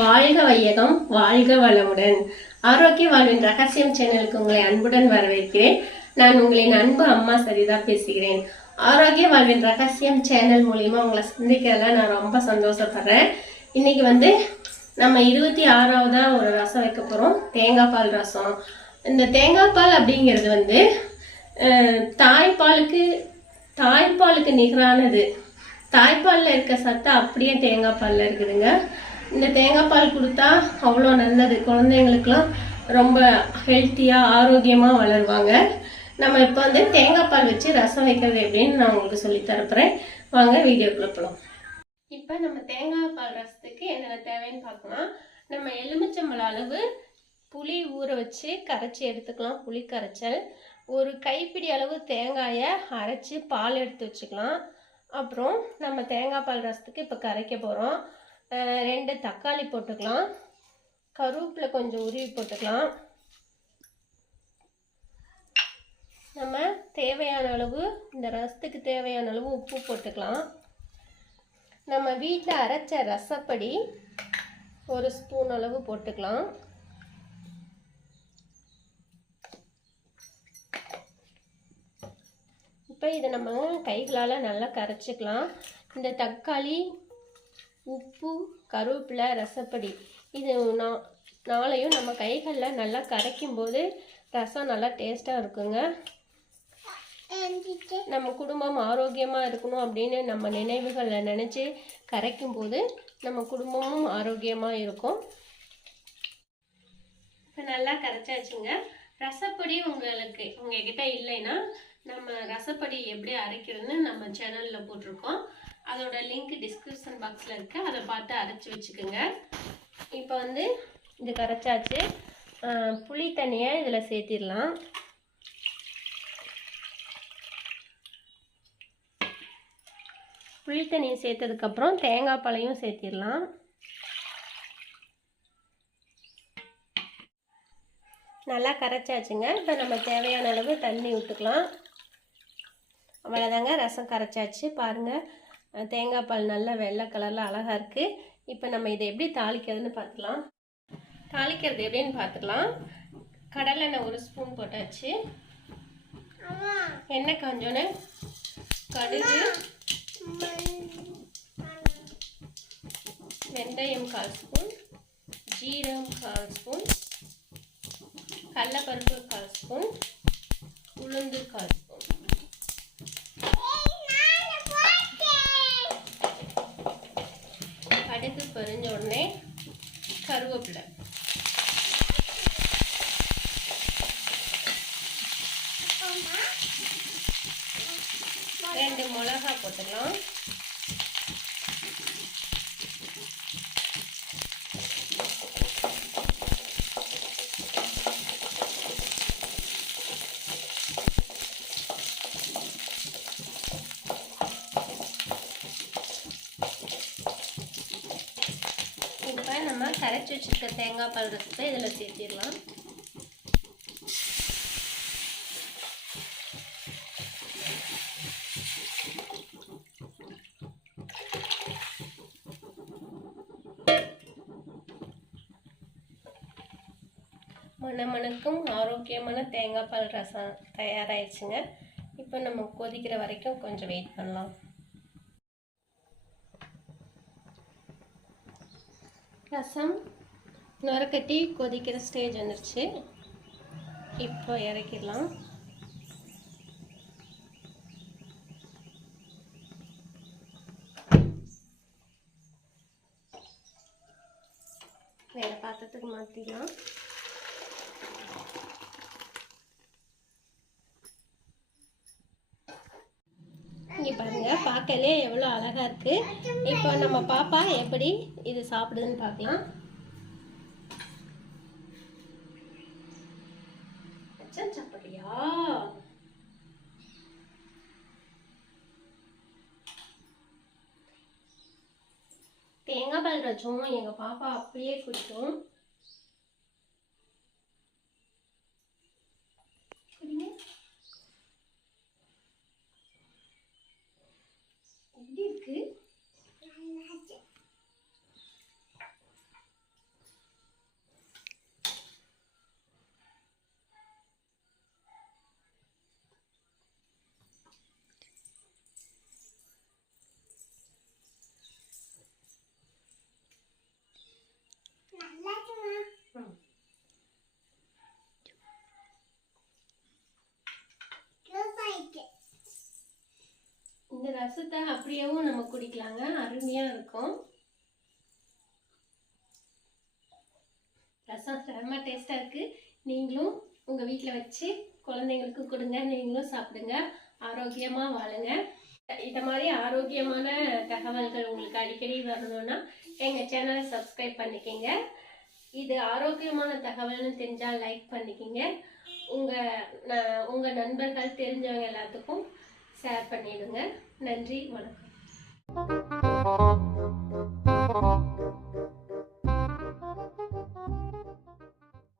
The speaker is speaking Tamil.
வாழ்க வையகம் வாழ்க வளமுடன். ஆரோக்கிய வாழ்வின் ரகசியம் சேனலுக்கு உங்களை அன்புடன் வரவேற்கிறேன். நான் உங்களின் அன்பு அம்மா சரிதா பேசுகிறேன். ஆரோக்கிய வாழ்வின் ரகசியம் சேனல் மூலியமா உங்களை சந்திக்கிறதுல நான் ரொம்ப சந்தோஷப்படுறேன். இன்னைக்கு வந்து நம்ம இருபத்தி ஆறாவதா ஒரு ரசம் வைக்க போறோம். தேங்காய் பால் ரசம். இந்த தேங்காய் பால் அப்படிங்கிறது வந்து தாய்ப்பாலுக்கு தாய்ப்பாலுக்கு நிகரானது. தாய்ப்பாலில் இருக்க சத்து அப்படியே தேங்காய் பாலில் இருக்குதுங்க. இந்த தேங்காய் பால் கொடுத்தா அவ்வளோ நல்லது. குழந்தைங்களுக்குலாம் ரொம்ப ஹெல்த்தியாக ஆரோக்கியமாக வளருவாங்க. நம்ம இப்போ வந்து தேங்காய் பால் வச்சு ரசம் வைக்கிறது எப்படின்னு நான் உங்களுக்கு சொல்லி தரப்போகிறேன் வாங்க வீடியோக்குள்ள போகலாம் இப்போ நம்ம தேங்காய் பால் ரசத்துக்கு என்னென்ன தேவைன்னு பார்க்கலாம். நம்ம எலுமிச்சம்பழம் அளவு புளி ஊற வச்சு கரைச்சி எடுத்துக்கலாம். புளி கரைச்சல். ஒரு கைப்பிடி அளவு தேங்காயை அரைச்சி பால் எடுத்து வச்சுக்கலாம். அப்புறம் நம்ம தேங்காய் பால் ரசத்துக்கு இப்போ கரைக்க போகிறோம் ரெண்டு தக்காளி போட்டுக்கலாம். கருவேப்பில் கொஞ்சம் உருவி போட்டுக்கலாம். நம்ம தேவையான அளவு இந்த ரசத்துக்கு தேவையான அளவு உப்பு போட்டுக்கலாம். நம்ம வீட்டில் அரைச்ச ரசப்படி ஒரு ஸ்பூன் அளவு போட்டுக்கலாம். இப்போ இதை நம்ம கைகளால் நல்லா கரைச்சிக்கலாம். இந்த தக்காளி உப்பு கருவேப்பிலை ரசப்படி. இது நா நாளையும் நம்ம கைகளில் நல்லா கரைக்கும் போது ரசம் நல்லா டேஸ்ட்டாக இருக்குங்க. நம்ம குடும்பம் ஆரோக்கியமாக இருக்கணும் அப்படின்னு நம்ம நினைவுகளை நினச்சி கரைக்கும் போது நம்ம குடும்பமும் ஆரோக்கியமாக இருக்கும். இப்போ நல்லா கரைச்சாச்சுங்க. ரசப்பொடி உங்களுக்கு உங்ககிட்ட இல்லைன்னா நம்ம ரசப்பொடி எப்படி அரைக்கிறதுன்னு நம்ம சேனலில் போட்டிருக்கோம். அதோட லிங்க் டிஸ்கிரிப்ஷன் பாக்ஸில் இருக்கு. அதை பார்த்து அரைச்சி வச்சுக்கோங்க. இப்போ வந்து இது கரைச்சாச்சு. புளி தண்ணியை இதில் சேர்த்திடலாம். புளி தண்ணியை சேர்த்ததுக்கப்புறம் தேங்காய் பழையும் சேர்த்திடலாம். நல்லா கரைச்சாச்சுங்க. இப்போ நம்ம தேவையான அளவு தண்ணி விட்டுக்கலாம் அவ்வளோதாங்க ரசம் கரைச்சாச்சு. பாருங்கள் தேங்காய் பால் நல்லா வெள்ளை கலரில் அழகாக இருக்குது இப்போ நம்ம இதை எப்படி தாளிக்கிறதுன்னு பார்த்துக்கலாம். தாளிக்கிறது எப்படின்னு பார்த்துக்கலாம். கடலெண்ணெய் ஒரு ஸ்பூன் போட்டாச்சு. எண்ணெய் காஞ்சோன்னே கடுகு வெந்தயம் கால் ஸ்பூன் ஜீரகம் கால் ஸ்பூன் கடலப்பருப்பு கால் ஸ்பூன் உளுந்து கால் ஸ்பூன் கடுகு பொறிஞ்ச உடனே கருவேப்பிலை. ரெண்டு மிளகா போட்டுக்கலாம் இப்போ நம்ம கரைச்சி வச்சுருக்க தேங்காய் பால் ரசத்தை இதில் சேர்த்திடலாம். மணமணக்கும் ஆரோக்கியமான தேங்காய் பால் ரசம் தயாராகிடுச்சுங்க இப்போ நம்ம கொதிக்கிற வரைக்கும் கொஞ்சம் வெயிட் பண்ணலாம். ரசம் நுரக்கட்டி கொதிக்கிற ஸ்டேஜ் வந்துருச்சு. இப்போ இறக்கிடலாம். வேறு பாத்திரத்துக்கு மாற்றிடலாம் பார்க்கலே எவ்வளோ அழகா இருக்கு. இப்போ நம்ம பாப்பா எப்படி இது சாப்பிடுதுன்னு பார்க்கலாம். அச்சன் தேங்காய் பால் ரசம் எங்கள் பாப்பா அப்படியே குடிக்கும் குடிங்க எப்படி இருக்கு ரசத்தை அப்படியேவும் நம்ம குடிக்கலாங்க. அருமையாக இருக்கும். ரசம் செம்ம டேஸ்ட்டாக இருக்குது நீங்களும் உங்கள் வீட்டில் வச்சு குழந்தைங்களுக்கு கொடுங்க. நீங்களும் சாப்பிடுங்க. ஆரோக்கியமாக வாழுங்க. இந்த மாதிரி ஆரோக்கியமான தகவல்கள் உங்களுக்கு அடிக்கடி வரணும்னா எங்கள் சேனலை சப்ஸ்கிரைப் பண்ணிக்கிங்க. இது ஆரோக்கியமான தகவல்னு தெரிஞ்சால் லைக் பண்ணிக்கிங்க. உங்கள் ந- நண்பர்கள் தெரிஞ்சவங்க எல்லாத்துக்கும் ஷேர் பண்ணிடுங்க. நன்றி வணக்கம்.